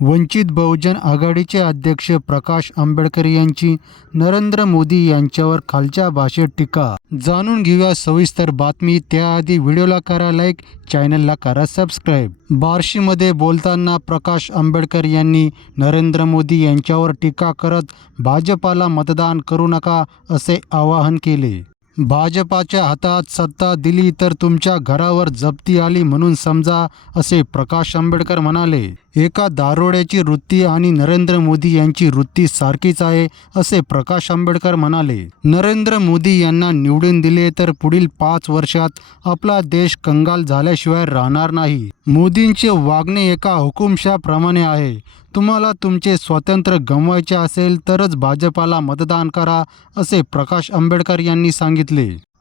वंचित बहुजन आघाडीचे अध्यक्ष प्रकाश आंबेडकर यांची नरेंद्र मोदी यांच्यावर खालच्या भाषेत टीका. जाणून घेऊया सविस्तर बातमी. त्याआधी व्हिडिओला करा लाईक चॅनलला करा सबस्क्राईब. बार्शीमध्ये बोलताना प्रकाश आंबेडकर यांनी नरेंद्र मोदी यांच्यावर टीका करत भाजपाला मतदान करू नका असे आवाहन केले. भाजपाच्या हातात सत्ता दिली तर तुमच्या घरावर जप्ती आली म्हणून समजा असे प्रकाश आंबेडकर म्हणाले. एका दारोड्याची वृत्ती आणि नरेंद्र मोदी यांची वृत्ती सारखीच आहे असे प्रकाश आंबेडकर म्हणाले. नरेंद्र मोदी यांना निवडून दिले तर पुढील पाच वर्षात आपला देश कंगाल झाल्याशिवाय राहणार नाही. मोदींचे वागणे एका हुकुमशाप्रमाणे आहे. तुम्हाला तुमचे स्वातंत्र्य गमवायचे असेल तरच भाजपाला मतदान करा असे प्रकाश आंबेडकर यांनी सांगितले.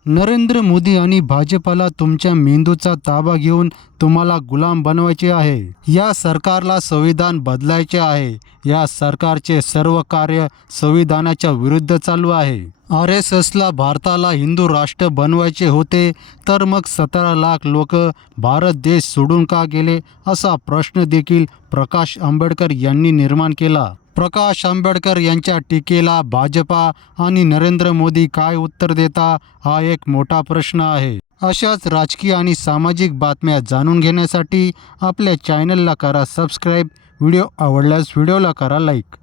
नरेंद्र मोदी आणि भाजपाला तुमच्या मेंदूचा ताबा घेऊन तुम्हाला गुलाम बनवायचे आहे. या सरकारला संविधान बदलायचे आहे. या सरकारचे सर्व कार्य संविधानाच्या विरुद्ध चालू आहे. आर एस एसला भारताला हिंदू राष्ट्र बनवायचे होते तर मग सतरा लाख लोक भारत देश सोडून का गेले असा प्रश्न देखील प्रकाश आंबेडकर यांनी निर्माण केला. प्रकाश आंबेडकर यांच्या टीकेला भाजपा आणि नरेंद्र मोदी काय उत्तर देता हा एक मोठा प्रश्न आहे. अशाच राजकीय आणि सामाजिक बातम्या जाणून घेण्यासाठी आपल्या चॅनलला करा सबस्क्राईब. व्हिडिओ आवडल्यास व्हिडिओला करा लाईक.